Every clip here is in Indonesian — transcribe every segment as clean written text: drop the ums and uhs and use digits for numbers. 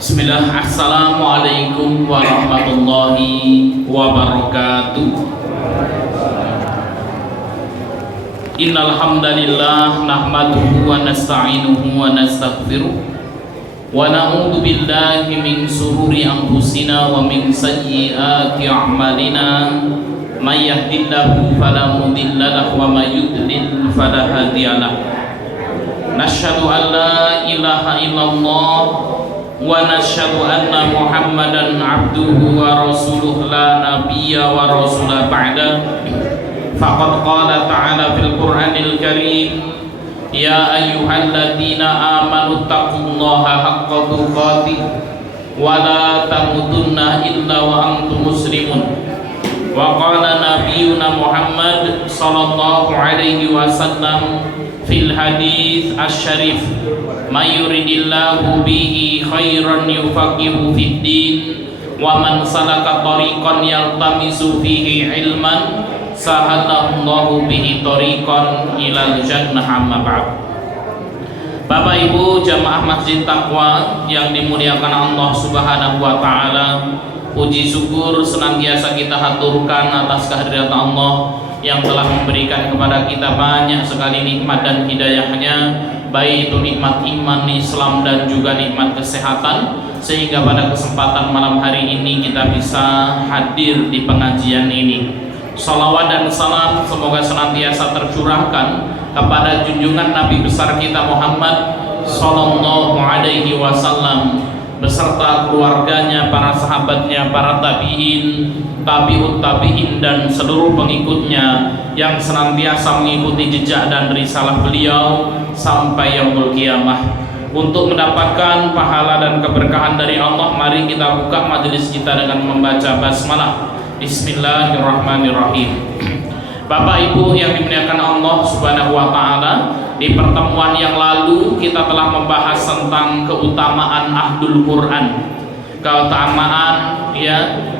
Bismillah, Assalamualaikum warahmatullahi wabarakatuh. Innal hamdalillah nahmaduhu wa nasta'inuhu wa nastaghfiruh wa na'udzu billahi min shururi anfusina wa min sayyiati a'malina. May yahdihillahu fala mudilla lahu wa may yudlil fala hadiya lahu. Nasyhadu an la ilaha illallah wa nashhadu anna Muhammadan abduhu wa rasuluh la nabiyya wa rasula ba'da. Faqad qala ta'ala fil Qur'anil Karim, ya ayyuhalladzina amanu taqullaha haqqa tuqatih wa la tamutunna illa wa antum muslimun. Wa qala nabiyyuna Muhammad sallallahu alaihi wasallam fil hadits asy-syarif, may yuridillahu bihi khairan yufaqihu fid din wa man salaka tariqan yaltamisu fihi ilman sahalallahu bihi tariqan ilal jannah. Amma ba'd. Bapak Ibu jamaah Masjid Taqwa yang dimuliakan Allah Subhanahu wa taala, puji syukur senantiasa kita haturkan atas kehadirat Allah yang telah memberikan kepada kita banyak sekali nikmat dan hidayahnya, baik itu nikmat iman, Islam, dan juga nikmat kesehatan, sehingga pada kesempatan malam hari ini kita bisa hadir di pengajian ini. Salawat dan salam semoga senantiasa tercurahkan kepada junjungan Nabi besar kita Muhammad sallallahu alaihi wasallam beserta keluarganya, para sahabatnya, para tabi'in, tabi'ut tabi'in, dan seluruh pengikutnya yang senantiasa mengikuti jejak dan risalah beliau sampai yaumul qiyamah. Untuk mendapatkan pahala dan keberkahan dari Allah, mari kita buka majelis kita dengan membaca basmalah. Bismillahirrahmanirrahim. Bapak Ibu yang dimuliakan Allah Subhanahu wa taala, di pertemuan yang lalu kita telah membahas tentang keutamaan ahlul Quran. Keutamaan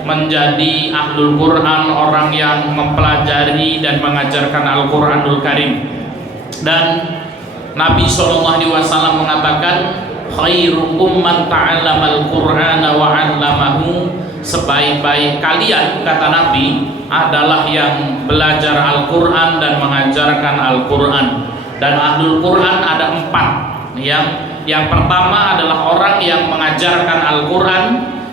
menjadi ahlul Quran, orang yang mempelajari dan mengajarkan Al-Quranul Karim. Dan Nabi SAW mengatakan, khairukum man ta'allamal Qur'ana wa 'allamahu. Sebaik-baik kalian, kata Nabi, adalah yang belajar Al-Quran dan mengajarkan Al-Quran. Dan ahlul Quran ada 4. Yang pertama adalah orang yang mengajarkan Al-Quran,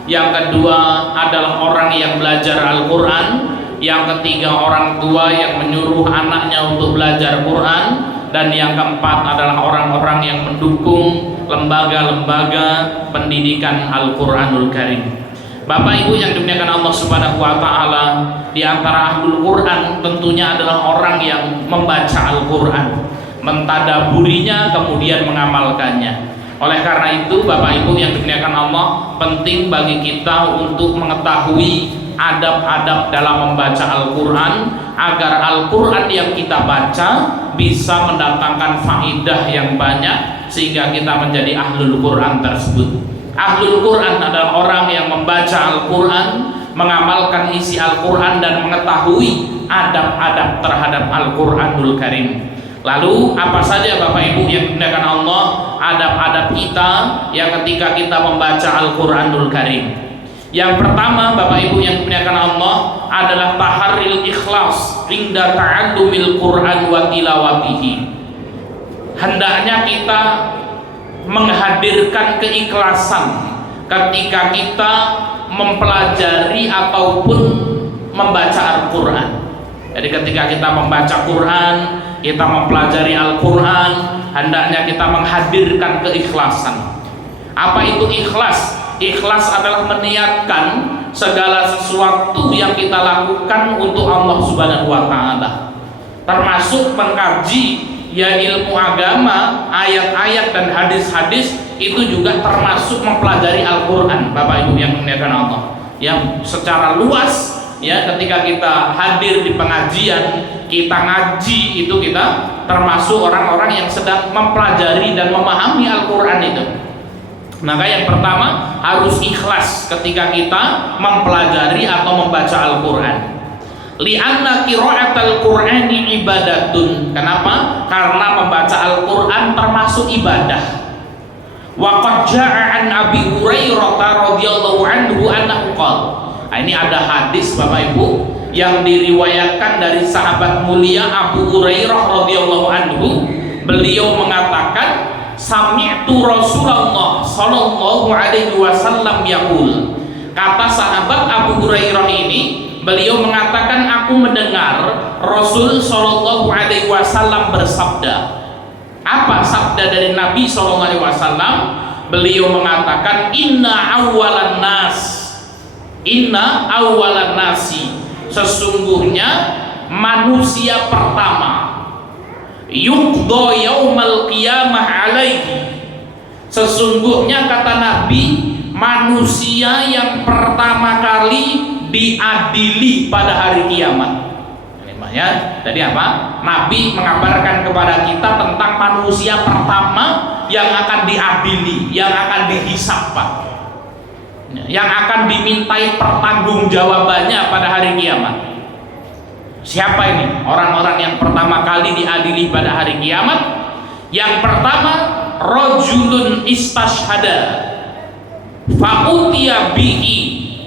yang kedua adalah orang yang belajar Al-Quran, yang ketiga orang tua yang menyuruh anaknya untuk belajar Quran, dan yang keempat adalah orang-orang yang mendukung lembaga-lembaga pendidikan Al-Quranul Karim. Bapak Ibu yang dimuliakan Allah Subhanahu wa taala, di antara ahlul Quran tentunya adalah orang yang membaca Al-Quran, mentadaburinya, kemudian mengamalkannya. Oleh karena itu Bapak Ibu yang dimuliakan Allah, penting bagi kita untuk mengetahui adab-adab dalam membaca Al-Quran, agar Al-Quran yang kita baca bisa mendatangkan faidah yang banyak sehingga kita menjadi ahlul Quran tersebut. Ahlul Quran adalah orang yang membaca Al-Quran, mengamalkan isi Al-Quran, dan mengetahui adab-adab terhadap Al-Quranul Karim. Lalu apa saja Bapak Ibu yang dimuliakan Allah adab-adab kita yang ketika kita membaca Al-Quranul Karim? Yang pertama Bapak Ibu yang dimuliakan Allah adalah taharril ikhlas inda ta'allumil Quran wa tilawatihi. Hendaknya kita menghadirkan keikhlasan ketika kita mempelajari ataupun membaca Al-Quran. Jadi ketika kita membaca Quran, kita mempelajari Al-Quran, hendaknya kita menghadirkan keikhlasan. Apa itu ikhlas? Ikhlas adalah meniatkan segala sesuatu yang kita lakukan untuk Allah Subhanahu wa taala, termasuk mengkaji ilmu agama, ayat-ayat dan hadis-hadis, itu juga termasuk mempelajari Al-Quran. Bapak Ibu yang dimuliakan Allah, yang secara luas ketika kita hadir di pengajian, kita ngaji, itu kita termasuk orang-orang yang sedang mempelajari dan memahami Al-Quran itu. Maka yang pertama harus ikhlas ketika kita mempelajari atau membaca Al-Quran. Li'anna qira'atal Qur'ani ibadatun. Kenapa? Karena membaca Al-Quran termasuk ibadah. Wa qad jaa'a an Abi Hurairah radhiyallahu anhu annahu qala. Nah, ini ada hadis Bapak Ibu yang diriwayatkan dari sahabat mulia Abu Hurairah radhiyallahu anhu. Beliau mengatakan, sami'tu Rasulullah sallallahu alaihi wasallam yaqul. Kata sahabat Abu Hurairah ini, beliau mengatakan, aku mendengar Rasul sallallahu alaihi wasallam bersabda. Apa sabda dari Nabi sallallahu alaihi wasallam? Beliau mengatakan, inna awwalan nasi, sesungguhnya manusia pertama, yuqda yaumal qiyamah alaihi, sesungguhnya kata Nabi, manusia yang pertama kali diadili pada hari kiamat. Ya, jadi apa? Nabi mengabarkan kepada kita tentang manusia pertama yang akan diadili, yang akan dihisab, Pak, yang akan dimintai pertanggungjawabannya pada hari kiamat. Siapa ini orang-orang yang pertama kali diadili pada hari kiamat? Yang pertama, rajulun istashhada fa'utiya bihi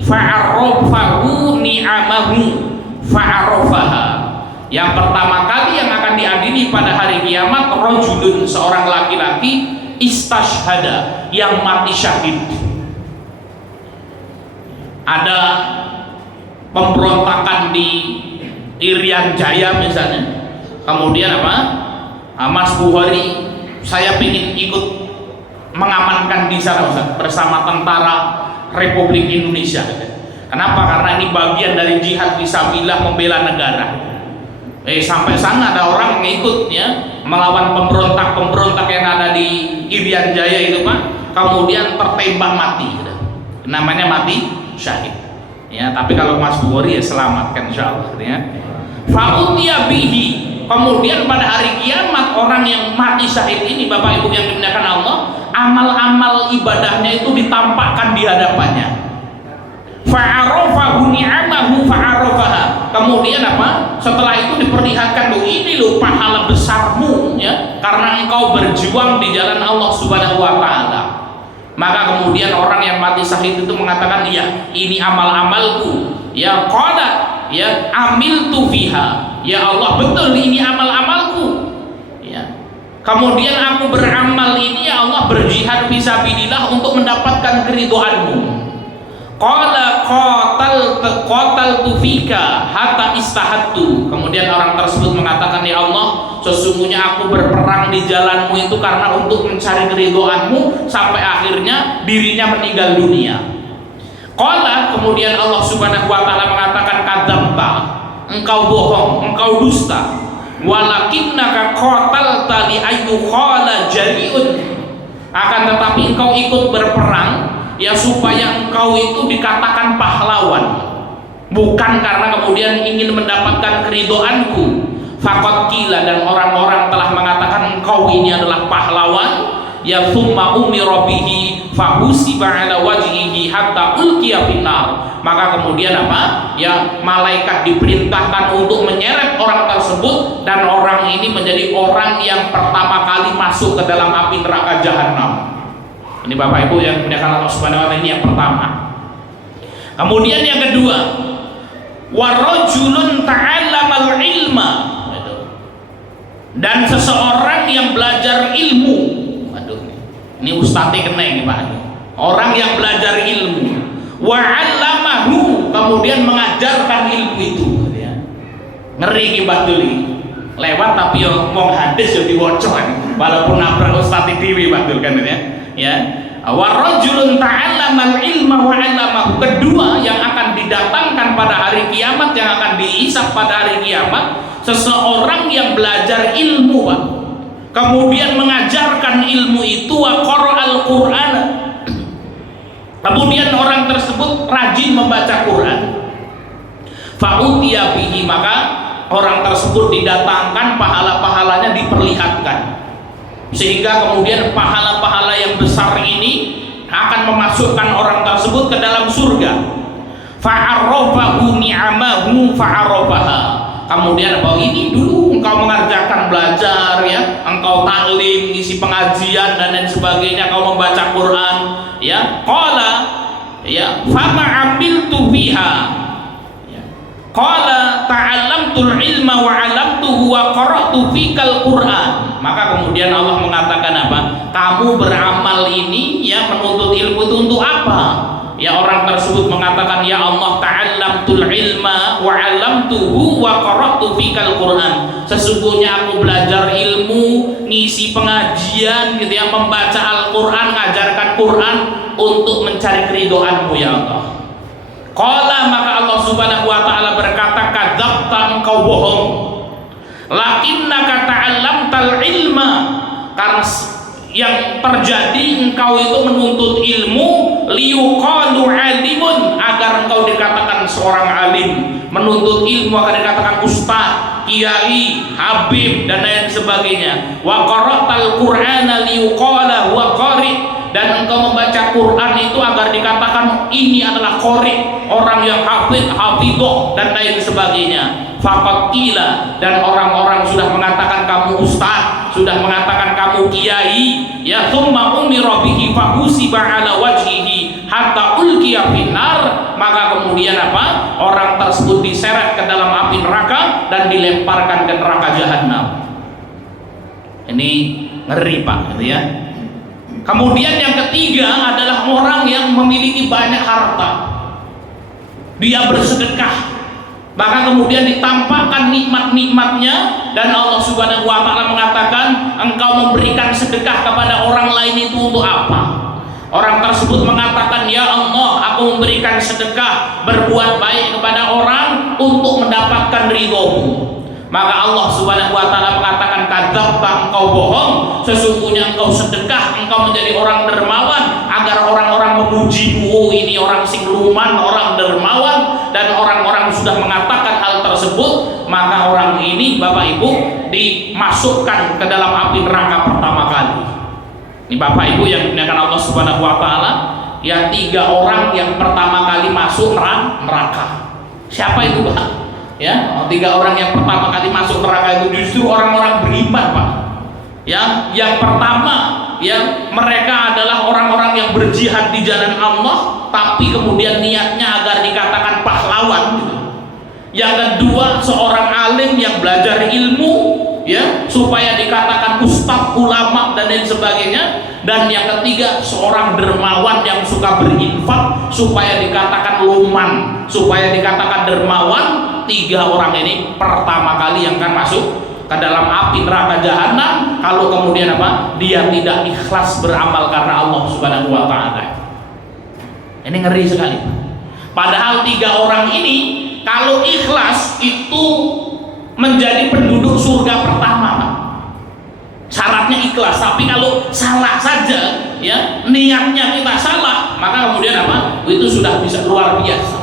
fa'arafahu ni'amahu fa'arafaha. Yang pertama kali yang akan diadili pada hari kiamat, rajulun, seorang laki-laki, istashhada, yang mati syahid. Ada pemberontakan di Irian Jaya misalnya, kemudian apa? Mas Bukhari, saya ingin ikut mengamankan di sana Ustaz, bersama tentara Republik Indonesia. Kenapa? Karena ini bagian dari jihad fisabilillah, membela negara. Sampai sana ada orang yang ikut ya melawan pemberontak yang ada di Irian Jaya itu, Pak, kemudian tertembak mati, namanya mati syahid ya. Tapi kalau Mas Bukhari ya selamatkan insyaallah ya. Fa'utiya bihi, kemudian pada hari kiamat orang yang mati syahid ini, Bapak Ibu yang dimuliakan Allah, amal-amal ibadahnya itu ditampakkan di hadapannya. Fa'arafahu ni'amahu fa'arafaha, kemudian apa? Setelah itu diperlihatkan, loh ini loh pahala besarmu ya, karena engkau berjuang di jalan Allah Subhanahu wa taala. Maka kemudian orang yang mati syahid itu mengatakan, ya ini amal-amalku ya, qala ya amiltu fiha, ya Allah betul ini amal-amalku ya. Kemudian aku beramal ini ya Allah, berjihad fisabilillah untuk mendapatkan keridhaanmu. Qala qataltu fika hatta istahattu, kemudian orang tersebut mengatakan, ya Allah sesungguhnya aku berperang di jalanmu itu karena untuk mencari keridhaanmu, sampai akhirnya dirinya meninggal dunia. Qala, kemudian Allah Subhanahu wa taala mengatakan, kadzabta, engkau bohong, engkau dusta. Walakinnaka qatalta li ayyuqala jari'un, akan tetapi engkau ikut berperang ya supaya engkau itu dikatakan pahlawan, bukan karena kemudian ingin mendapatkan keridhaanku. Faqad qila, dan orang-orang telah mengatakan engkau ini adalah pahlawan ya. Tsumma umira bihi fahusiba ala wajhihi hatta ulqiya finnar, maka kemudian apa ya, malaikat diperintahkan untuk menyeret orang tersebut, dan orang ini menjadi orang yang pertama kali masuk ke dalam api neraka jahanam. Ini Bapak Ibu yang dimuliakan Allah Subhanahu wa taala, ini yang pertama. Kemudian yang kedua, warajulun ta'allamal ilma, dan seseorang yang belajar ilmu. Aduh, ini ustadz kena ini Pak. Orang yang belajar ilmu, wa 'allamahu, kemudian mengajarkan ilmu itu ya. Ngeri ki batul iki. Lewat tapi yo wong hadis yo diwaca, walaupun nabrak ustadz dhewe batul kan ya. Wa rajulun ta'allamal ilma wa 'allamahu, kedua yang akan didatangkan pada hari kiamat, yang akan dihisab pada hari kiamat, seseorang yang belajar ilmu, Pak, kemudian mengajarkan ilmu itu, wa qara'al Qur'an, kemudian orang tersebut rajin membaca Quran. Fa'utiya bihi, maka orang tersebut didatangkan, pahala-pahalanya diperlihatkan, sehingga kemudian pahala-pahala yang besar ini akan memasukkan orang tersebut ke dalam surga. Fa'arrafahu ni'amahu fa'arrafaha, kemudian bahwa ini dulu engkau mengerjakan belajar ya, engkau taklim, isi pengajian dan lain sebagainya, engkau membaca Quran ya. Qala ya fama amiltu biha ya. Qala ta'allamtul ilma wa 'allamtuhu wa qara'tu fikal Quran. Maka kemudian Allah mengatakan apa? Kamu beramal ini ya, menuntut ilmu itu untuk apa? Ya, orang tersebut mengatakan, ya Allah, ta'allamtul ilma wa 'allamtuhu wa qara'tu fikal Quran. Sesungguhnya aku belajar ilmu, ngisi pengajian gitu ya, membaca Al-Qur'an, ngajarkan Quran untuk mencari keridhaan-Mu ya Allah. Qala, maka Allah Subhanahu wa taala berkata, kadzabta, engkau bohong. Lakinnaka ta'allamtal ilma, karena yang terjadi engkau itu menuntut ilmu liyuqalu alimun, agar engkau dikatakan seorang alim. Menuntut ilmu akan dikatakan ustaz, kiai, habib dan lain sebagainya. Wa qara'tal qur'ana liyuqala huwa qari', dan engkau membaca Quran itu agar dikatakan ini adalah qari', orang yang hafid, hafidhoh dan lain sebagainya. Faqad qila, dan orang-orang sudah mengatakan kamu ustaz, sudah mengatakan kamu kiai ya. Tsumma umira bihi fahusiba ala wajhihi hatta ulqiya finnar, maka kemudian apa? Orang tersebut diseret ke dalam api neraka dan dilemparkan ke neraka jahanam. Ini ngeri Pak gitu ya. Kemudian yang ketiga adalah orang yang memiliki banyak harta, dia bersedekah, maka kemudian ditampakkan nikmat-nikmatnya, dan Allah Subhanahu wa taala mengatakan, engkau memberikan sedekah kepada orang lain itu untuk apa? Orang tersebut mengatakan, ya Allah, aku memberikan sedekah, berbuat baik kepada orang untuk mendapatkan ridho-Mu. Maka Allah Subhanahu wa taala mengatakan, kadzabta, engkau bohong. Sesungguhnya engkau sedekah, engkau menjadi orang dermawan agar orang-orang memuji-Mu, ini orang sing luman, orang dermawan, dan orang-orang sudah mengatakan hal tersebut, maka orang ini Bapak Ibu dimasukkan ke dalam api neraka pertama kali. Ini Bapak Ibu yang dimuliakan Allah Subhanahu wa taala, ya, 3 orang yang pertama kali masuk neraka. Siapa itu Pak? Ya, 3 orang yang pertama kali masuk neraka itu justru orang-orang beriman Pak. Ya, yang pertama ya, mereka adalah orang-orang yang berjihad di jalan Allah, tapi kemudian niatnya agar dikatakan pahlawan gitu. Yang kedua, seorang alim yang belajar ilmu ya, supaya dikatakan ustadz, ulama dan lain sebagainya. Dan yang ketiga, seorang dermawan yang suka berinfak supaya dikatakan luman, supaya dikatakan dermawan. 3 orang ini pertama kali yang akan masuk ke dalam api neraka jahanam kalau kemudian apa? Dia tidak ikhlas beramal karena Allah Subhanahu wa taala. Ini ngeri sekali. Padahal 3 orang ini kalau ikhlas itu menjadi penduduk surga pertama. Syaratnya ikhlas, tapi kalau salah saja ya, niatnya kita salah, maka kemudian apa? Itu sudah bisa luar biasa.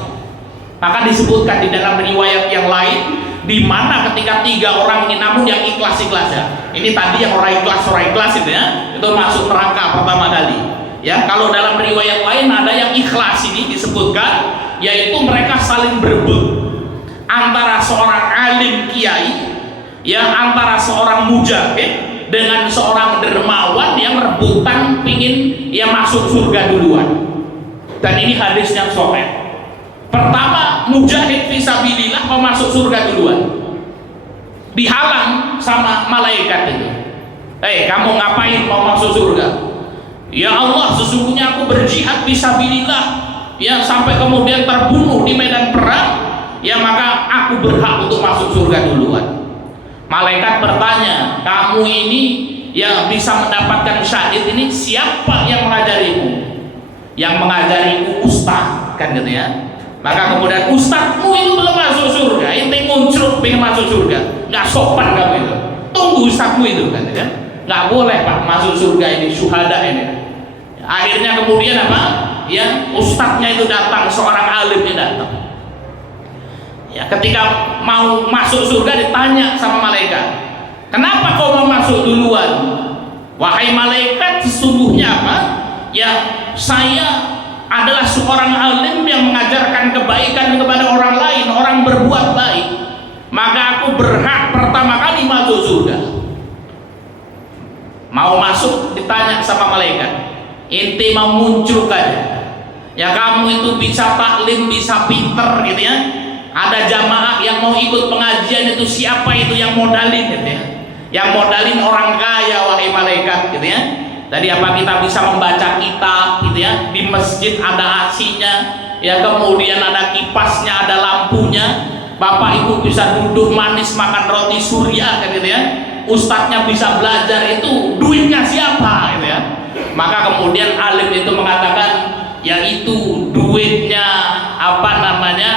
Maka disebutkan di dalam riwayat yang lain, di mana ketika 3 orang ini, namun yang ikhlas-ikhlas ya. Ini tadi yang orang ikhlas itu ya, itu masuk neraka pertama kali. Ya, kalau dalam riwayat lain ada yang ikhlas ini disebutkan, yaitu mereka saling berebut antara seorang alim kiai, ya, antara seorang mujahid dengan seorang dermawan yang rebutan pingin ya masuk surga duluan. Dan ini hadis yang sahih. Pertama, mujahid fisabilillah mau masuk surga duluan, dihalang sama malaikat itu. Kamu ngapain mau masuk surga? Ya Allah, sesungguhnya aku berjihad fisabilillah ya, sampai kemudian terbunuh di medan perang, ya, maka aku berhak untuk masuk surga duluan. Malaikat bertanya, kamu ini yang bisa mendapatkan syahid ini siapa yang mengajarimu? Yang mengajariku ustaz, kan gitu ya. Maka kemudian, ustazmu itu belum masuk surga, ini nguncruk pengen masuk surga, nggak sopan kamu itu. Tunggu ustazmu itu, kan ya. Nggak boleh Pak masuk surga ini, syuhada ini. Akhirnya kemudian apa? Ya, ustaznya itu datang, seorang alimnya datang. Ya, ketika mau masuk surga ditanya sama malaikat, kenapa kau mau masuk duluan? Wahai malaikat, sesungguhnya apa? Ya, saya adalah seorang alim yang mengajarkan kebaikan kepada orang lain, orang berbuat baik. maka aku berhak pertama kali masuk surga. Mau masuk ditanya sama malaikat, ente mau muncul kan? Ya kamu itu bisa taklim, bisa pinter gitu ya. Ada jamaah yang mau ikut pengajian itu, siapa itu yang modalin gitu ya? Yang modalin orang kaya wahai malaikat gitu ya. Tadi apa kita bisa membaca kitab gitu ya? Di masjid ada AC-nya, ya kemudian ada kipasnya, ada lampunya. Bapak ibu bisa duduk manis makan roti surya gitu ya. Ustadznya bisa belajar, itu duitnya siapa gitu ya? Maka kemudian alim itu mengatakan, yaitu duitnya apa namanya,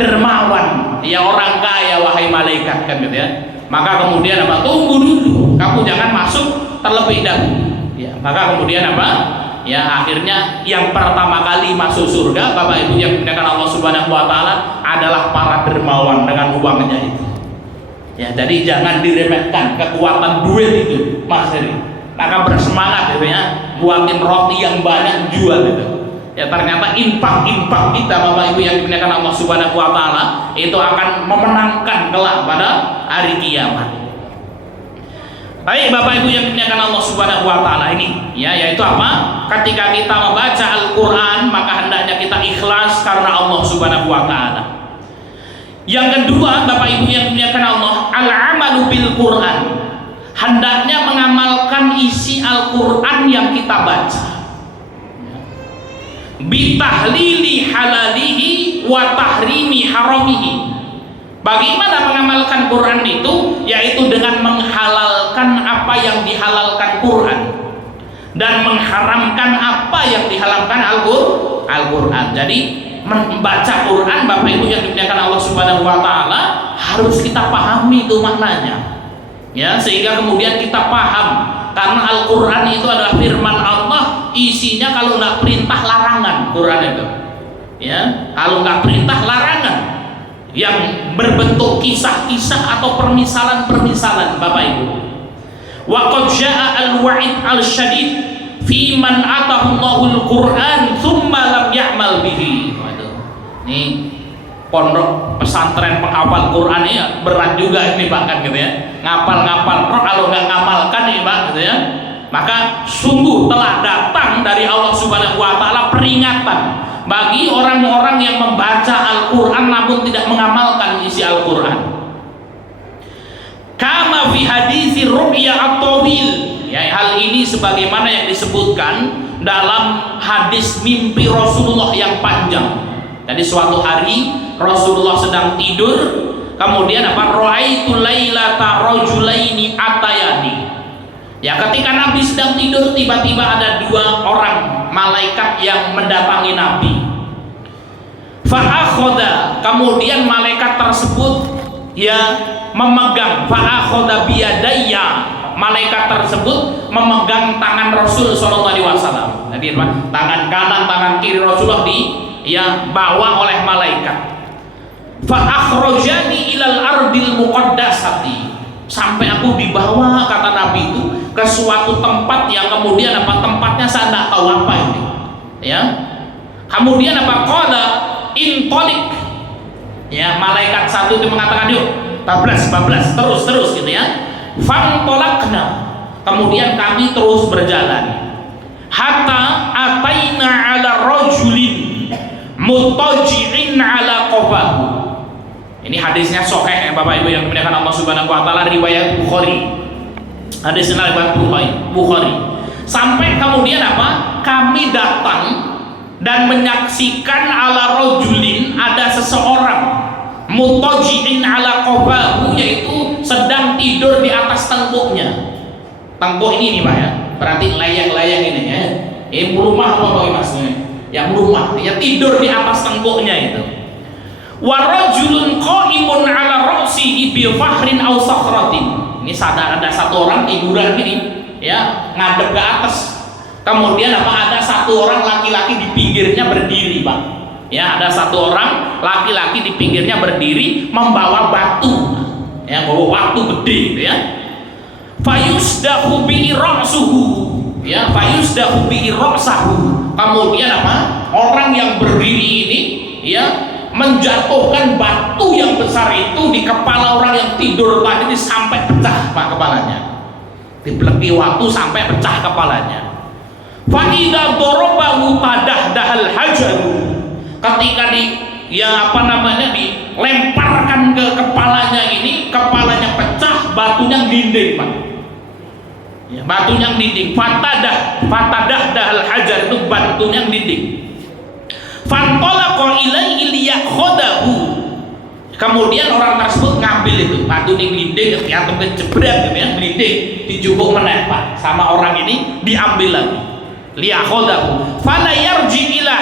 dermawan, ya orang kaya wahai malaikat kan gitu ya. Maka kemudian apa, tunggu dulu, kamu jangan masuk terlebih dahulu ya. Maka kemudian apa ya, akhirnya yang pertama kali masuk surga Bapak Ibu yang dimuliakan Allah Subhanahu wa taala adalah para dermawan dengan uangnya itu ya. Jadi jangan diremehkan kekuatan duit itu Mas Heri. Maka bersemangat gitu ya, buatin roti yang banyak, jual gitu ya. Ternyata infak kita Bapak Ibu yang dimuliakan Allah Subhanahu wa taala itu akan memenangkan kelak pada hari kiamat. Baik Bapak Ibu yang dimuliakan Allah Subhanahu wa taala, ini ya, yaitu apa? Ketika kita membaca Al-Qur'an maka hendaknya kita ikhlas karena Allah Subhanahu wa taala. Yang kedua Bapak Ibu yang dimuliakan Allah, al-amalu bil Qur'an. Hendaknya mengamalkan isi Al-Qur'an yang kita baca. Bitahlili halalihi wa tahrimi haramihi. Bagaimana mengamalkan Quran itu? Yaitu dengan menghalalkan apa yang dihalalkan Quran dan mengharamkan apa yang diharamkan Al-Quran. Jadi membaca Quran Bapak Ibu yang dimuliakan Allah Subhanahu wa taala harus kita pahami itu maknanya. Ya, sehingga kemudian kita paham, karena Al-Quran itu adalah firman Allah, isinya kalau nggak perintah larangan Quran itu ya, kalau nggak perintah larangan yang berbentuk kisah-kisah atau permisalan-permisalan Bapak Ibu. Wa qad jaa al-wa'id al-syadid fi man atahu Allahul Qur'an tsumma lam ya'mal bihi. Waduh. Nih pondok pesantren penghafal Quran ya berat juga ini Pak kan gitu ya. Ngapal-ngapal kalau nggak ngamalkan nih Pak gitu ya. Maka sungguh telah datang dari Allah Subhanahu wa taala peringatan bagi orang-orang yang membaca Al-Quran namun tidak mengamalkan isi Al-Quran. Kama fi hadisi ru'ya at-tawil, ya, hal ini sebagaimana yang disebutkan dalam hadis mimpi Rasulullah yang panjang. Jadi suatu hari Rasulullah sedang tidur, kemudian apa, ra'aitu lailata rajulaini atayani. Ya, ketika Nabi sedang tidur tiba-tiba ada dua orang malaikat yang mendatangi Nabi. Fa'akhoda, kemudian malaikat tersebut ya memegang, fa'akhoda biyadayya, malaikat tersebut memegang tangan Rasul SAW. Jadi tangan kanan, tangan kiri Rasulullah ya bawa oleh malaikat. Fa'akhrojani ilal ardil muqaddasati, sampai aku dibawa, kata Nabi itu, ke suatu tempat yang kemudian apa tempatnya saya tidak tahu apa ini ya. Kemudian apa, qala intolik, ya, malaikat satu itu mengatakan yuk bablas terus gitu ya. Fantolakna, kemudian kami terus berjalan hatta ataina ala rajulin mutaji'in ala qafahu. Ini hadisnya sahih ya Bapak Ibu yang dimuliakan Allah Subhanahu wa taala, riwayat Bukhari. Hadisnya riwayat Bukhari. Sampai kemudian apa? Kami datang dan menyaksikan ala rajulin, ada seseorang mutaji'in ala qafahu, yaitu sedang tidur di atas tengkuknya. Tengkuk ini nih Pak ya. Berarti layang-layang ini ya. Ini rumah apa Mas? Yang rumah, ya tidur di atas tengkuknya itu. Wa rajulun qa'imun ala ra'sihi bi fahrin aw sakhratin. Ini ada satu orang tiduran gini ya, ngadep ke atas. Kemudian apa, ada satu orang laki-laki di pinggirnya berdiri Pak. Ya, ada satu orang laki-laki di pinggirnya berdiri membawa batu. Ya, bawa batu gede gitu ya. Fayusdahu bi ra'suhu. Ya, fayusdahu bi ra'sahu. Kemudian apa? Orang yang berdiri ini ya menjatuhkan batu yang besar itu di kepala orang yang tidur tadi sampai pecah Pak kepalanya, dibeleki waktu sampai pecah kepalanya. Fa idza darabahu tadahdahal hajaru, ketika dilemparkan ke kepalanya ini, kepalanya pecah, batunya dinding Pak. Ya, batunya dinding. Fatadahdahal hajar itu batunya dinding. Fantalaqa ilaihi liyakhadahu, kemudian orang tersebut ngambil itu batu ning dinding, atau kejebret gitu ya, dinding dijupuk meneh Pak sama orang ini, diambil lagi. Liyakhadahu fala yarji ila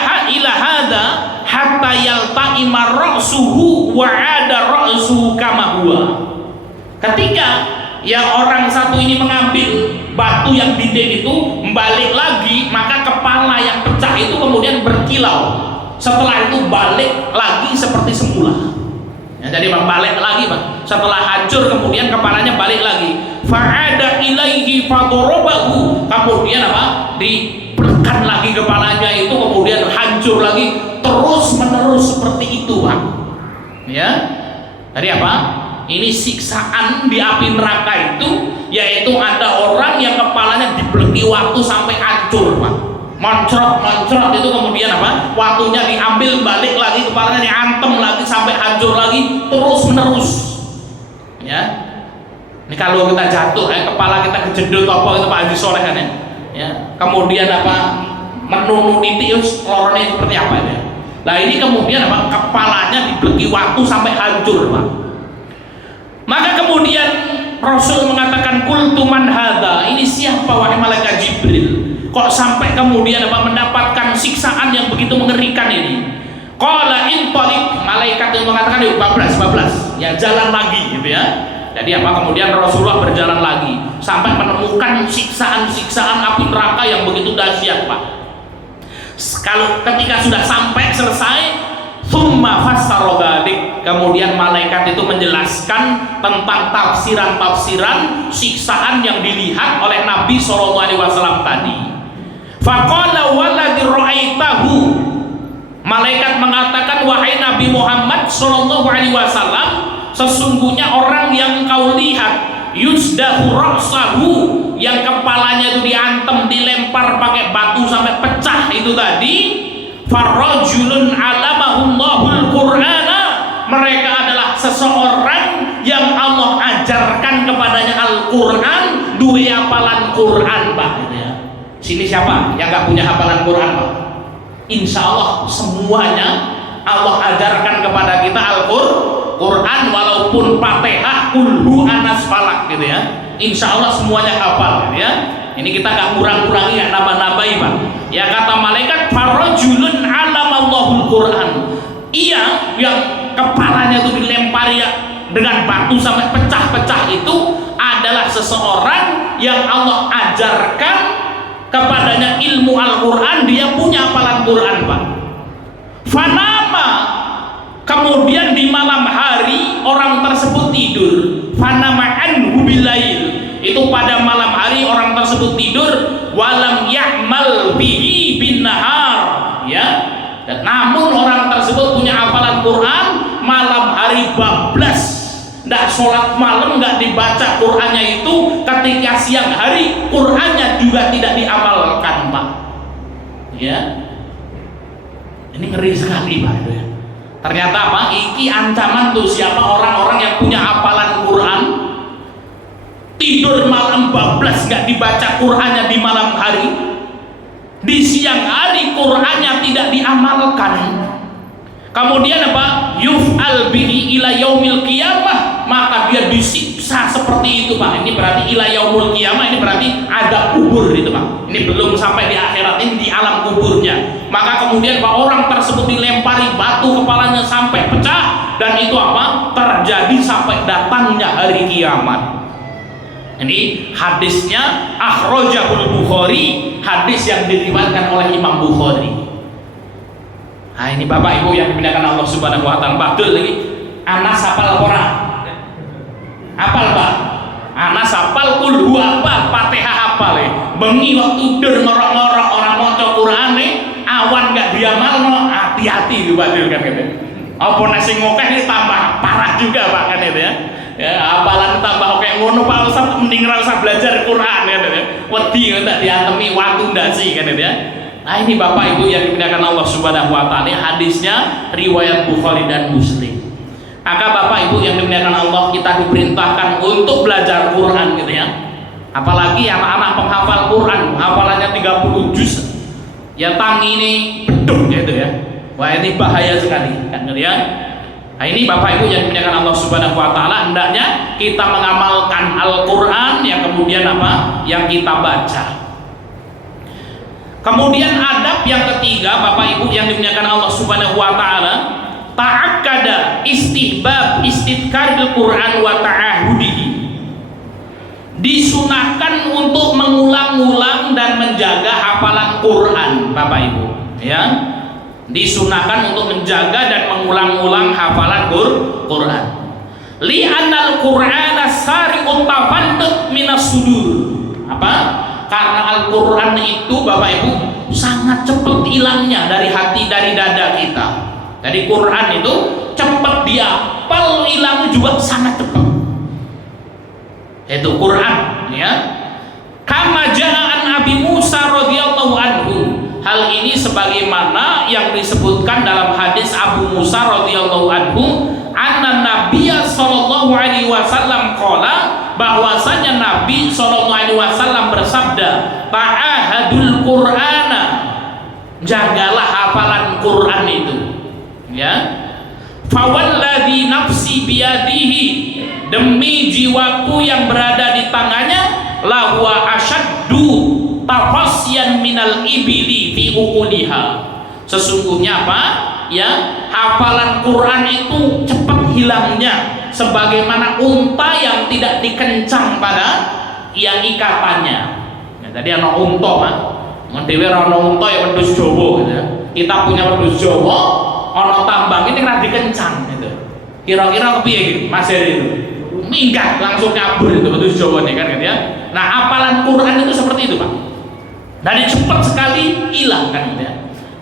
hadza hatta yalta'ima ra'suhu wa 'ada ra'suhu kama huwa. Ketika yang orang satu ini mengambil batu yang dinding itu, balik lagi, maka kepala yang pecah itu kemudian berkilau. Setelah itu balik lagi seperti semula. Ya, jadi balik lagi Pak. Setelah hancur kemudian kepalanya balik lagi. Fa'ada ilaihi fadarabahu, kemudian apa? Dipelekan lagi kepalanya itu, kemudian hancur lagi, terus menerus seperti itu Pak. Ya. Tadi apa? Ini siksaan di api neraka itu, yaitu ada orang yang kepalanya dibeleki waktu sampai hancur Pak. Moncrot itu, kemudian apa? Waktunya diambil, balik lagi, kepalanya diantem lagi sampai hancur lagi, terus menerus. Ya. Ini kalau kita jatuh, kepala kita kejedot apa itu Pak Haji Soleh kan ya. Ya. Kemudian apa? Menunu titik lorone seperti apa ya. Nah ini kemudian apa? Kepalanya dibeleki waktu sampai hancur Pak. Maka kemudian Rasul mengatakan, qultu man hadza, ini siapa wahai malaikat Jibril, kok sampai kemudian apa mendapatkan siksaan yang begitu mengerikan ini? Qala intaliq, malaikat itu mengatakan, yuk bablas ya, jalan lagi gitu ya. Jadi apa, kemudian Rasulullah berjalan lagi sampai menemukan siksaan-siksaan api neraka yang begitu dahsyat Pak. Kalau ketika sudah sampai selesai, summa fassara dzalik, kemudian malaikat itu menjelaskan tentang tafsiran-tafsiran siksaan yang dilihat oleh Nabi SAW tadi. Faqala waladzi ra'aitahu, malaikat mengatakan, wahai Nabi Muhammad SAW, sesungguhnya orang yang kau lihat yusdahu ra'sahu, yang kepalanya itu diantem, dilempar pakai batu sampai pecah itu tadi, farrajulun alamahumallahul qur'ana, mereka adalah seseorang yang Allah ajarkan kepadanya Al-Quran, dua hafalan Quran Pak. Sini siapa yang gak punya hafalan Quran Pak? Insya Allah semuanya Allah ajarkan kepada kita Al-Quran, walaupun Fatihah, kulhu, anas, falak gitu ya. Insya Allah semuanya hafal gitu ya. Ini kita nggak kurang-kurangi, nggak nambah-nambahi Pak. Ya kata malaikat, farajulun alamallahul Quran, ia yang kepalanya itu dilempari ya, dengan batu sampai pecah-pecah itu adalah seseorang yang Allah ajarkan kepadanya ilmu Al-Quran, dia punya hafalan Quran Pak. Fanama, kemudian di malam hari orang tersebut tidur. Fanama anhu bilail, itu pada malam hari orang tersebut tidur. Walam ya'mal bihi bin nahar, ya. Dan namun orang tersebut punya hafalan Quran, malam hari bablas, nggak sholat malam, nggak dibaca Qurannya itu, ketika siang hari Qurannya juga tidak diamalkan Pak. Ya. Ini ngeri sekali Pak itu ya. Ternyata apa? Iki ancaman tuh siapa orang-orang yang punya hafalan Quran, tidur malam bablas nggak dibaca Qurannya di malam hari, di siang hari Qurannya tidak diamalkan. Kemudian apa? Yuf'al bihi ila yaumil qiyamah, maka dia disiksa seperti itu Pak. Ini berarti ila yaumil qiyamah, ini berarti ada kubur itu Pak. Ini belum sampai di akhirat, ini di alam kuburnya. Maka kemudian Pak, orang tersebut dilempari batu, kepalanya sampai pecah, dan itu apa? Terjadi sampai datangnya hari kiamat. Ini hadisnya akhrajahul Bukhari, hadis yang diriwayatkan oleh Imam Bukhari. Nah ini Bapak Ibu yang dimuliakan Allah Subhanahu wa Ta'ala. Badul lagi, Anas hafal Quran, hafal Pak. Anas hafal, kulhu hafal, Fatihah hafal ya. Bengi waktu tidur ngorok-ngorok orang maca Quran nih, awan gak diamalno, hati-hati itu Badul kan gitu. Apa nasi ngokeh ini tambah parah juga Pak kan itu ya. Ya, hafalan tambah kayak ngono Pak Ustaz, mending ra usah belajar Quran kan itu ya. Wedi enggak diantemi waktu ndasi kan itu ya. Nah ini Bapak Ibu yang dimuliakan Allah Subhanahu wa taala, hadisnya riwayat Bukhari dan Muslim. Maka Bapak Ibu yang dimuliakan Allah, kita diperintahkan untuk belajar Quran gitu ya. Apalagi anak-anak penghafal Quran, hafalannya 30 juz. Ya tangi ini beduk gitu ya. Wah ini bahaya sekali kan gitu ya. Nah ini Bapak Ibu yang dimuliakan Allah Subhanahu wa taala, hendaknya kita mengamalkan Al-Qur'an yang kemudian apa? Yang kita baca. Kemudian adab yang ketiga Bapak Ibu yang dimuliakan Allah Subhanahu wa taala, ta'akkada istihbab istidkaril Qur'an wa ta'ahudihi. Disunahkan untuk mengulang-ulang dan menjaga hafalan Quran Bapak Ibu ya. Disunahkan untuk menjaga dan mengulang-ulang hafalan Quran. Li'annal Qur'ana sari'ut tafantuq minas sudur. Apa? Karena Al-Qur'an itu Bapak Ibu sangat cepat hilangnya dari hati, dari dada kita. Jadi Quran itu cepat dia, hafal hilangnya juga sangat cepat. Itu Quran ya. Kama ja'an Abi Musa radhiyallahu anhu. Hal ini sebagaimana yang disebutkan dalam hadis Abu Musa radhiyallahu anhu, anna Nabiyya sallallahu alaihi wasallam qala, bahwasanya Nabi sallallahu alaihi wasallam bersabda, ta'ahadul Qur'ana, jagalah hafalan Quran itu ya. Fawalladzi nafsi biyadihi, demi jiwaku yang berada di tangannya, lahwa asyaddu tafasyan minal ibili fi uquliha. Sesungguhnya apa ya, hafalan Quran itu cepat hilangnya sebagaimana unta yang tidak dikencang pada yang ikatannya ya. Tadi ana unta Pak, dhewe ana unta ya wedhus Jawa gitu ya. Kita punya wedhus Jawa ana tambang ini ra dikencang gitu. Kira-kira kepiye gitu Mas Heri itu? Minggat langsung kabur itu wedhus Jawa nih kan gitu ya. Nah hafalan Quran itu seperti itu Pak, dari cepat sekali hilang kan gitu ya.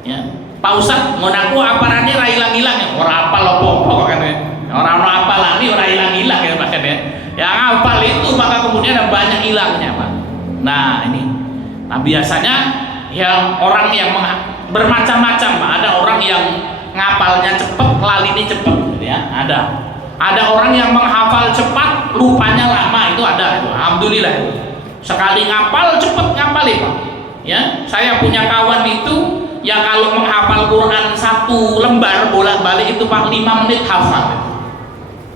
Ya. Pak Ustadz mau aku aparannya ra hilang-hilang ya, orang apal apa-apa kok kan ya. Orang apalan ini orang hilang-hilang ya Pak kan ya. Yang hafal itu maka kemudian banyak hilangnya Pak. Nah ini, nah biasanya yang orang yang bermacam-macam Pak. Ada orang yang ngapalnya cepat, lalinya cepat gitu ya. Ada orang yang menghafal cepat, lupanya lama, itu ada itu. Alhamdulillah. Sekali ngapal cepat ngapal ya Pak. Ya, saya punya kawan itu yang kalau menghafal Quran satu lembar bolak-balik itu Pak 5 menit hafal.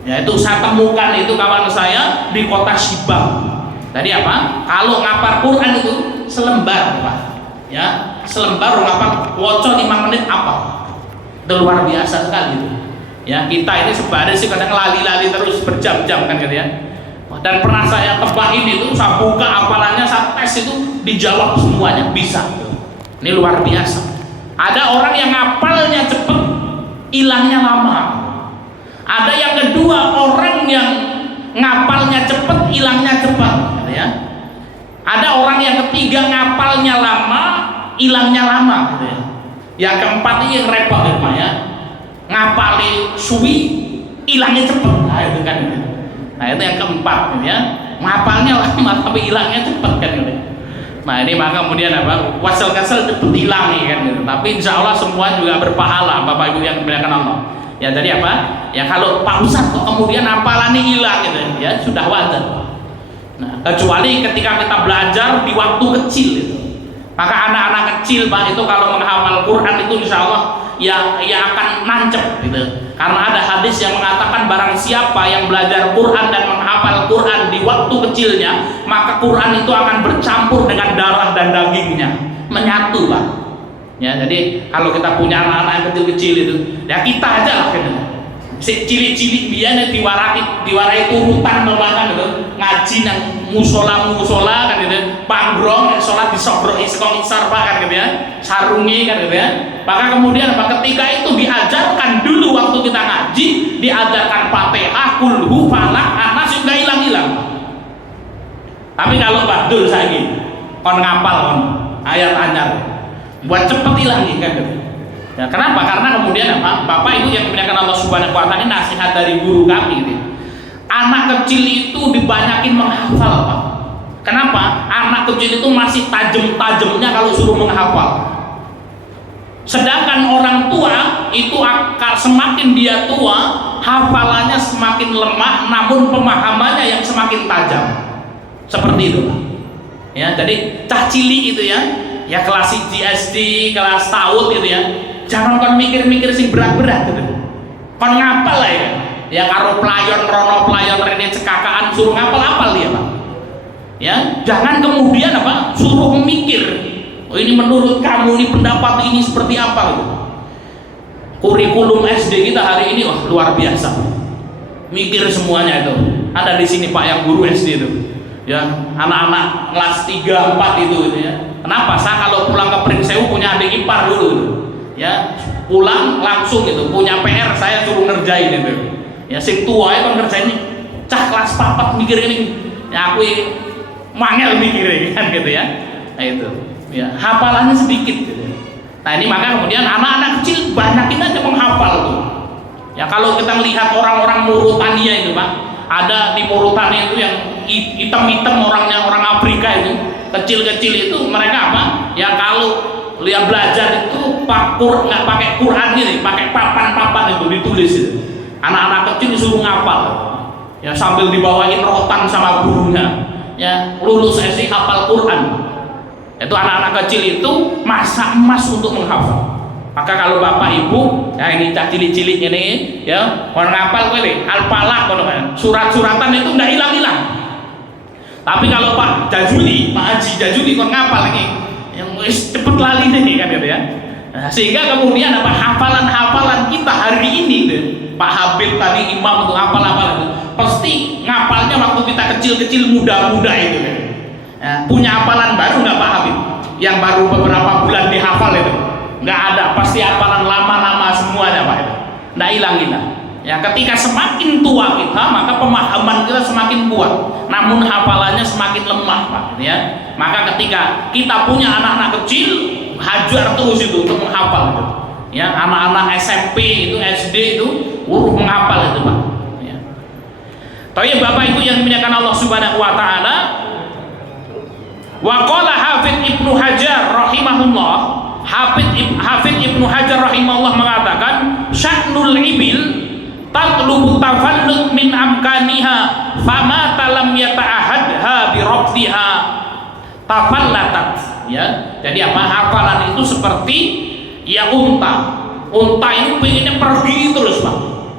Ya itu saya temukan itu kawan saya di kota Sibang. Tadi apa? Kalau ngapal Quran itu selembar Pak. Ya, selembar ngapal woco 5 menit apa? Itu luar biasa sekali itu. Ya, kita ini sebaris sih kadang lali-lali terus berjam-jam kan gitu ya. Dan pernah saya tebahin itu, saya buka hafalannya, saya tes itu dijawab semuanya bisa. Ini luar biasa. Ada orang yang ngapalnya cepet, hilangnya lama. Ada yang kedua, orang yang ngapalnya cepet, hilangnya cepat. Ya. Ada orang yang ketiga ngapalnya lama, hilangnya lama. Ya. Yang keempat ini yang repot ya Pak ya. Ngapalin suwi, hilangnya cepet. Nah itu kan. Nah itu yang keempat ya, ngapalnya lama tapi hilangnya cepat kan gitu. Nah ini maka kemudian apa, wasal-kasal cepat hilang kan gitu. Tapi insya Allah semua juga berpahala Bapak Ibu yang dimuliakan Allah. Ya tadi apa, ya kalau Pak Ustadz kok kemudian hafalannya hilang gitu ya, sudah wajar. Nah kecuali ketika kita belajar di waktu kecil gitu. Maka anak-anak kecil Pak itu kalau menghafal Quran itu insya Allah ya akan nancep gitu. Karena ada hadis yang mengatakan barang siapa yang belajar Quran dan menghafal Quran di waktu kecilnya, maka Quran itu akan bercampur dengan darah dan dagingnya, menyatu Pak. Ya, jadi kalau kita punya anak-anak yang kecil-kecil itu, ya kita aja lah gitu. Si cilik-cilik biasanya diwarai urutan bahkan gitu, ngaji nang musola kan gitu, panggrong sholat di sogro iskong isar kan gitu ya, sarungi kan gitu ya. Maka kemudian ketika itu diajarkan dulu waktu kita ngaji, diajarkan Fatihah, kulhu, falak, anas juga hilang-hilang. Tapi kalau badul saya kon ngapal kon ayat anyar, buat cepet hilang kan gitu. Ya, kenapa? Karena kemudian apa? Bapak Ibu yang dimuliakan Allah Subhanahu wa taala, ini nasihat dari guru kami gitu. Anak kecil itu dibanyakin menghafal, Pak. Kenapa? Anak kecil itu masih tajam-tajamnya kalau suruh menghafal. Sedangkan orang tua itu semakin dia tua, hafalannya semakin lemah, namun pemahamannya yang semakin tajam. Seperti itu, Pak. Ya, jadi cah cilik itu ya kelas SD, kelas TAUD gitu ya. Jangan kon mikir-mikir sing berat-berat gitu. Kon ngapal lah ya. Ya karo playon rono playon rene cekakaan suruh ngapal-apal dia, Pak. Ya, jangan kemudian apa? Suruh mikir. Oh, ini menurut kamu ini pendapat ini seperti apa gitu. Kurikulum SD kita hari ini wah luar biasa. Mikir semuanya itu. Ada di sini Pak yang guru SD itu. Ya, anak-anak kelas 3, 4 itu gitu ya. Kenapa? Saya kalau pulang ke Pringsewu punya adik ipar dulu gitu. Ya, pulang langsung gitu, punya PR saya suruh ngerjain itu. Ya, sing tua itu ngerjain cah kelas 4 mikir ini. Ya aku mangel mikir kan gitu ya. Nah itu. Ya, hafalannya sedikit gitu. Nah ini maka kemudian anak-anak kecil banyakin aja menghafal tuh. Ya kalau kita melihat orang-orang Mauritania itu Pak, ada di Mauritania itu yang hitam-hitam orangnya, orang Afrika itu kecil-kecil itu mereka apa? Ya kalau lihat belajar itu nggak pakai Quran ini, pakai papan-papan itu ditulis itu. Anak-anak kecil disuruh ngapal. Ya sambil dibawain rotan sama gurunya. Ya lulus SD hafal Quran. Itu anak-anak kecil itu masa emas untuk menghafal. Maka kalau Bapak Ibu, ya ini cah cilik-cilik ini ya, mau ngapal kowe Al-Falaq kan. Surat-suratan itu enggak hilang-hilang. Tapi kalau Pak Jajuli, Pak Haji Jajuli kon ngapal ini yang wis cepet lali deh kan gitu ya. Nah, sehingga kemudian apa hafalan-hafalan kita hari ini deh, Pak Habib tadi imam untuk hafal-hafal itu pasti ngapalnya waktu kita kecil-kecil muda-muda itu kan. Ya, punya hafalan baru nggak Pak Habib? Yang baru beberapa bulan dihafal itu nggak ada, pasti hafalan lama-lama semuanya Pak itu nggak hilang-hilang. Ya ketika semakin tua kita maka pemahaman kita semakin kuat, namun hafalannya semakin lemah Pak ya. Maka ketika kita punya anak-anak kecil hajar terus itu untuk menghafal itu ya, anak-anak SMP itu SD itu menghafal itu Pak ya. Tapi Bapak Ibu yang dimuliakan Allah Subhanahu wa taala, wa qala Hafidz Ibnu Hajar rahimahullah, Hafidz Ibnu Hajar rahimahullah mengatakan sya'nul ibil tatlubu tafallut min amkaniha fama talam yata'ahadha bi rabtiha tafallatat ya. Jadi apa? Hafalan itu seperti ya unta itu pengennya pergi terus Pak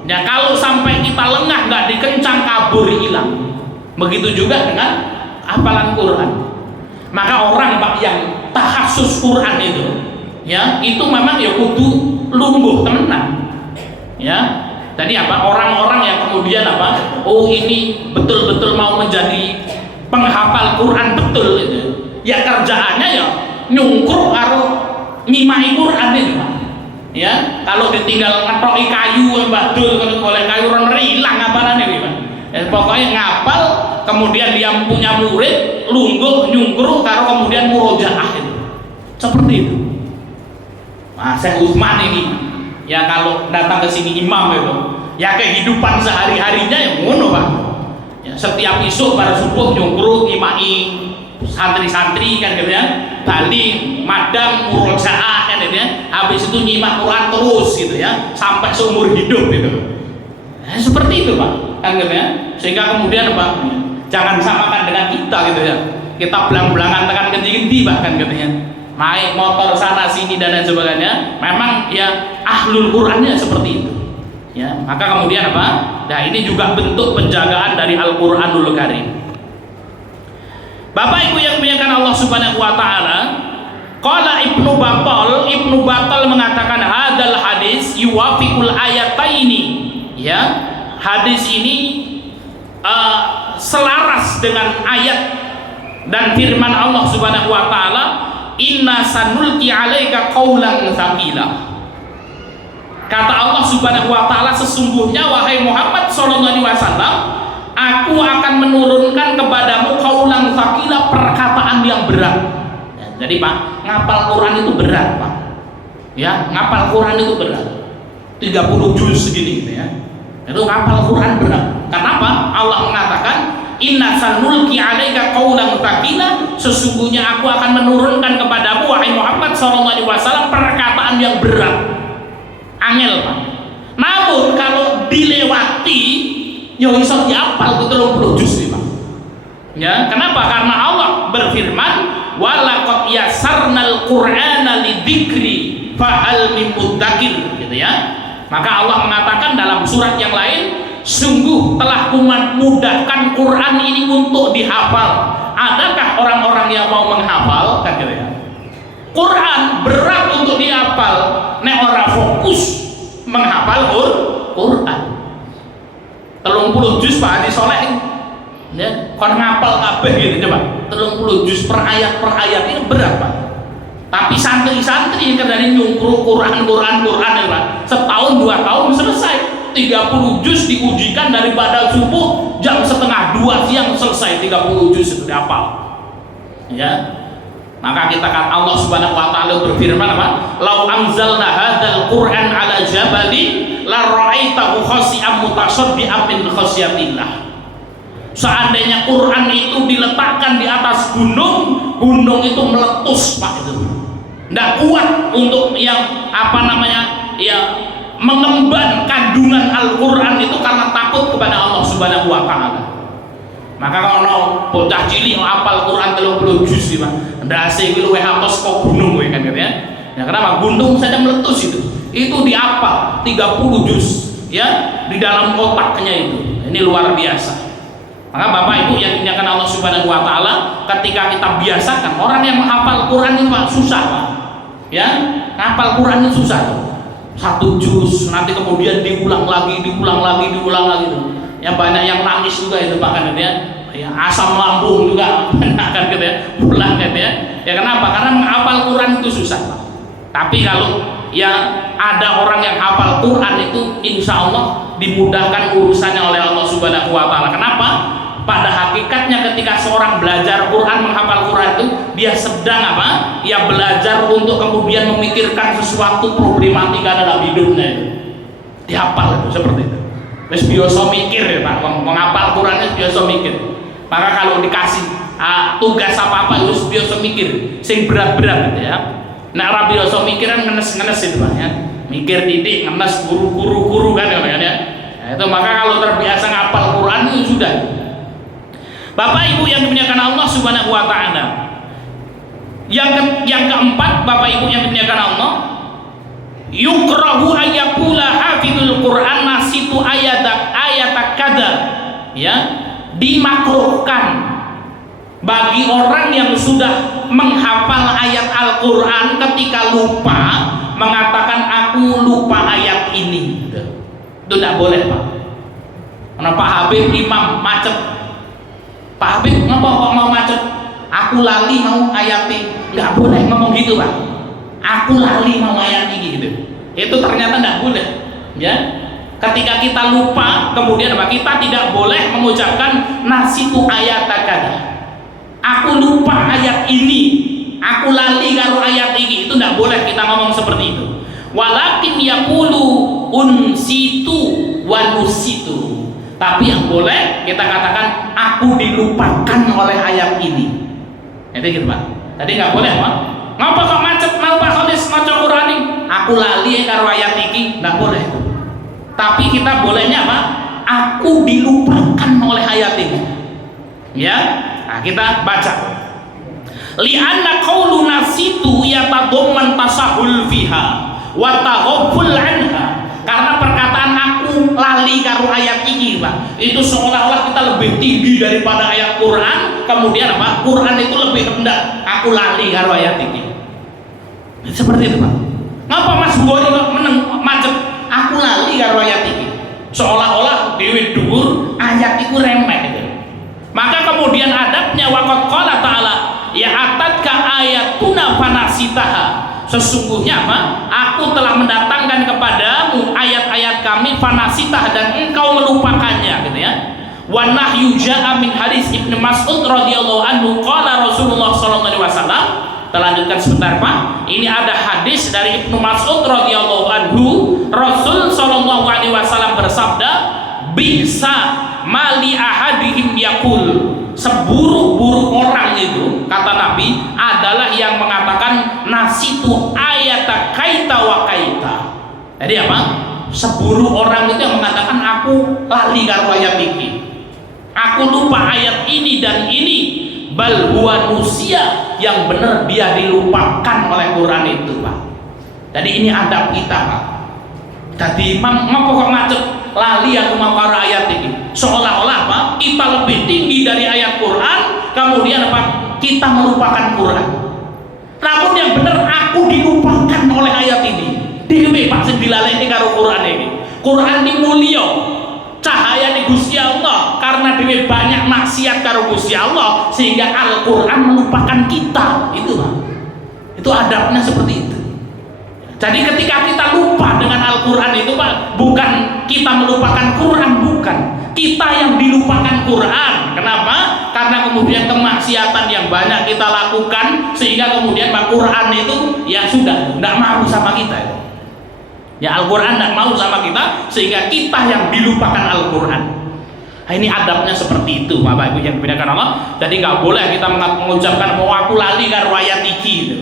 ya, kalau sampai kita lengah nggak dikencang kabur hilang. Begitu juga dengan hafalan Quran. Maka orang Pak yang tahassus Quran itu ya, itu memang ya kudu lungguh temenan ya. Jadi apa? Orang-orang yang kemudian apa? Oh ini betul-betul mau menjadi penghafal Quran betul itu. Ya kerjaannya ya nyungkur karo nyimai Quran itu Pak. Ya, kalau ditinggal ngetoki kayu mbadul oleh kayu ron hilang hafalannya iki Pak. Ya, pokoknya ngapal kemudian dia punya murid lungguh nyungkur karo kemudian murojaah itu. Seperti itu. Nah, Syekh Utsman ini ya kalau datang ke sini imam itu ya kehidupan sehari-harinya ya ngono Pak ya, setiap isuk pada subuh nyungkruk ngimai santri-santri kan gitu ya, bali madang murojaah kan gitu ya, habis itu nyimak Quran terus gitu ya sampai seumur hidup gitu ya, seperti itu Pak kan gitu ya. Sehingga kemudian Pak jangan samakan dengan kita gitu ya, kita belang-belangan tekan kendi-kendi bahkan gitu ya, naik motor sana sini dan lain sebagainya. Memang ya ahlul Qurannya seperti itu ya. Maka kemudian apa? Nah ini juga bentuk penjagaan dari Al-Quranul Karim. Bapak Ibu yang dimuliakan Allah Subhanahu wa taala, qala Ibnu Battal mengatakan hadal hadis yuwafiqul ayataini ya. Hadis ini selaras dengan ayat dan firman Allah Subhanahu wa taala, inna sanulqi 'alaika qaulan tsaqila. Kata Allah Subhanahu wa taala, sesungguhnya wahai Muhammad sallallahu alaihi wasallam, aku akan menurunkan kepadamu qaulan tsaqila, perkataan yang berat. Ya, jadi Pak, ngapal Quran itu berat Pak. Ya, ngapal Quran itu berat. 30 juz segini gitu ya. Itu ngapal Quran berat. Kenapa? Allah mengatakan, "Inna sanulqi 'alaika qaulan tsaqila," sesungguhnya aku akan menurunkan kepadamu wahai Muhammad sallallahu alaihi wasallam perkataan yang berat. Angel, Pak. Namun kalau dilewati ya iso diapal 30 juz, Pak. Ya, kenapa? Karena Allah berfirman, "Wa laqad yassarnal Qur'ana lidzikri fahal min muddakir," gitu ya. Maka Allah mengatakan dalam surat yang lain, sungguh telah memudahkan Quran ini untuk dihafal. Adakah orang-orang yang mau menghafal? Kan gitu ya. Quran berat untuk dihafal, nek ora fokus menghafal Quran. 30 juz Pak Haji Soleh ya, kon ngapal kabeh gitu coba. 30 juz per ayat ini berat Pak. Tapi santri-santri yang kerjanya nyungkru Quran ya Pak, setahun 2 tahun selesai. 30 juz diujikan daripada subuh jam 1:30 siang selesai 30 juz itu dihafal. Ya. Maka kita kan Allah Subhanahu wa taala berfirman apa? "Lau anzalna hadzal Qur'an 'ala jabalin la ra'aitahu khashi'an mutasaddian min khasyatillah." Seandainya Quran itu diletakkan di atas gunung, gunung itu meletus Pak itu. Tidak kuat untuk yang apa namanya ya mengemban kandungan Al-Quran itu karena takut kepada Allah Subhanahu wa taala. Maka kalau bocah cilik hafal Quran 30 juz sih Pak, ndase iki luwih hapus kok gunung kowe kan gitu ya. Ya kenapa? Gunung saja meletus itu. Itu dihafal 30 juz ya di dalam otaknya itu. Ini luar biasa. Maka Bapak Ibu yang dimuliakan Allah Subhanahu wa taala, ketika kita biasakan orang yang menghafal Quran itu Pak, susah Pak. Ya, hafal Quran itu susah. 1 juz nanti kemudian diulang lagi tuh. Ya banyak yang nangis juga itu Pak kan ya. Ya asam lambung juga kan gitu ya. Pulang gitu ya. Ya kenapa? Karena menghafal Quran itu susah Pak. Tapi kalau ya ada orang yang hafal Quran itu insya Allah dimudahkan urusannya oleh Allah Subhanahu wa taala. Kenapa? Pada hakikatnya ketika seorang belajar Quran, menghafal Quran itu dia sedang apa? Ya belajar untuk kemudian memikirkan sesuatu problematika dalam hidupnya itu. Dihafal itu seperti itu. Terus biasa mikir ya Pak, menghafal Quran itu biasa mikir. Maka kalau dikasih tugas apa-apa itu biasa mikir, sing berat-berat gitu ya. Nah, ora biasa mikir kan ngenes-ngenes itu Pak ya. Mikir didik, ngenes guru kan ya. Nah, itu maka kalau terbiasa ngapal Quran itu sudah. Bapak Ibu yang dimuliakan Allah Subhanahu wa taala. Yang keempat, Bapak Ibu yang dimuliakan Allah, yukrahu ayyakula hafidul Quran nasitu ayat kada. Ya, dimakruhkan bagi orang yang sudah menghafal ayat Al-Qur'an ketika lupa mengatakan aku lupa ayat ini. Itu tidak boleh Pak. Karena Pak Habib Imam macet. Pak Habib ngapa kok mau macet? Aku lali mau ayat ini. Nggak boleh ngomong gitu Pak. Aku lali mau ayat ini gitu. Itu ternyata nggak boleh. Ya. Ketika kita lupa, kemudian apa? Kita tidak boleh mengucapkan nasitu ayat kada. Aku lupa ayat ini. Aku lali karo ayat ini. Itu nggak boleh kita ngomong seperti itu. Walakin yaqulu unsitu wa nusitu. Tapi yang boleh kita katakan aku dilupakan oleh ayat ini. Jadi gitu Pak. Tadi nggak boleh Pak. Ngapa kok macet mau Pak Kholis maca Quran ini? Aku lali karo ayat ini, nggak boleh. Tapi kita bolehnya Pak. Aku dilupakan oleh ayat ini. Ya. Nah, kita baca. Li'anna qaulu nasitu yatadamman tasahul fiha wa taghafful anha. Karena perkataan aku lali karo ayat ini Pak, itu seolah-olah kita lebih tinggi daripada ayat Quran. Kemudian apa? Quran itu lebih rendah. Aku lali karo ayat ini. Seperti itu Pak. Ngapa Mas Bukhari meneng macet? Aku lali karo ayat ini. Seolah-olah dewi dhuwur ayat itu remeh gitu. Maka kemudian adabnya waqad qala ta'ala ya atatka ayatuna fanasitaha. Sesungguhnya apa? Aku telah mendatangkan kepadamu ayat-ayat kami fanasitah dan engkau melupakannya gitu ya. Wa nahyu ja'a min hadis Ibnu Mas'ud radhiyallahu anhu qala Rasulullah sallallahu alaihi wasallam Kita lanjutkan sebentar Pak. Ini ada hadis dari Ibnu Mas'ud radhiyallahu anhu. Rasul sallallahu alaihi wasallam bersabda, "Bisa mali ahadihim yakul." Seburuk-buruk orang itu, kata Nabi, adalah yang mengatakan nasitu ayata kaita wa kaita. Jadi apa? Seburuk orang itu yang mengatakan aku lali karo ayat ini, aku lupa ayat ini dan ini. Bal huwa nusia, yang benar dia dilupakan oleh Quran itu Pak. Jadi ini adab kita Pak. Jadi ngapa kok macet lali aku mau karo ayat ini, seolah-olah Pak kita lebih tinggi dari ayat Quran, kemudian apa kita melupakan Quran. Namun yang benar aku dilupakan oleh ayat ini. Dewe Pak sing dilalekne karo Quran ini. Quran ini mulia, cahaya di Gusti Allah, karena dewe banyak maksiat karo Gusti Allah sehingga Al-Quran melupakan kita. Itu Pak, itu adabnya seperti itu. Jadi ketika kita lupa dengan Al-Quran itu Pak, bukan kita melupakan Quran, bukan, kita yang dilupakan Quran. Kenapa? Karena kemudian kemaksiatan yang banyak kita lakukan sehingga kemudian Pak Quran itu ya sudah tidak mau sama kita ya, Al-Quran tidak mau sama kita sehingga kita yang dilupakan Al-Quran. Nah, ini adabnya seperti itu Bapak Ibu yang dimuliakan Allah. Jadi nggak boleh kita mengucapkan mau aku lali karo ayat iki gitu,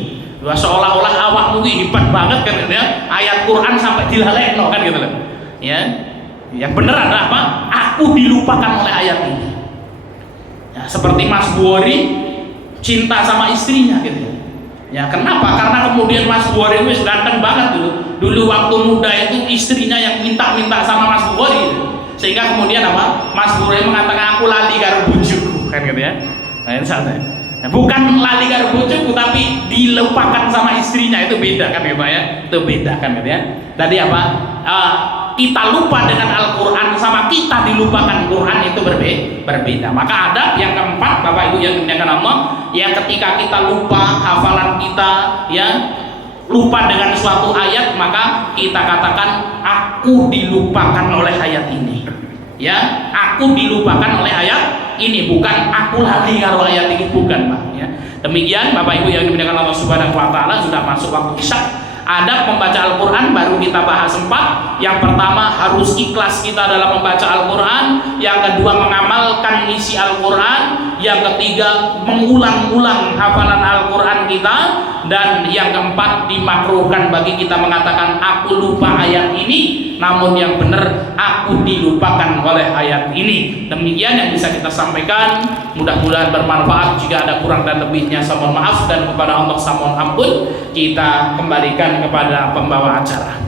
seolah-olah awakmu hebat banget kan ya, ayat Quran sampai dilalekno kan gitu loh ya. Yang benar adalah apa? Aku dilupakan oleh ayat ini ya, seperti Mas Buori cinta sama istrinya gitu ya. Kenapa? Karena kemudian Mas Buori itu ganteng banget dulu waktu muda itu istrinya yang minta-minta sama Mas Buori gitu. Sehingga kemudian apa? Mas Buori mengatakan aku lali karo bojoku kan gitu ya. Nah, ini santai. Bukan lali karo bojoku tapi dilupakan sama istrinya, itu beda kan ya Pak ya, itu beda kan ya. Tadi apa? Kita lupa dengan Al-Quran sama kita dilupakan Quran itu berbeda. Maka adab yang keempat Bapak Ibu yang dimuliakan Allah, ya ketika kita lupa hafalan kita ya, lupa dengan suatu ayat, maka kita katakan aku dilupakan oleh ayat ini ya, aku dilupakan oleh ayat ini, bukan aku lali karo ayat ini, bukan Pak ya. Demikian Bapak Ibu yang dimuliakan Allah Subhanahu wa taala, sudah masuk waktu Isya. Adab membaca Al-Quran baru kita bahas 4. Yang pertama harus ikhlas kita dalam membaca Al-Quran, yang kedua mengamalkan isi Al-Quran, yang ketiga mengulang-ulang hafalan Al-Quran kita, dan yang keempat dimakruhkan bagi kita mengatakan aku lupa ayat ini, namun yang benar aku dilupakan oleh ayat ini. Demikian yang bisa kita sampaikan, mudah-mudahan bermanfaat. Jika ada kurang dan lebihnya saya mohon maaf, dan kepada Allah saya mohon ampun. Kita kembalikan kepada pembawa acara.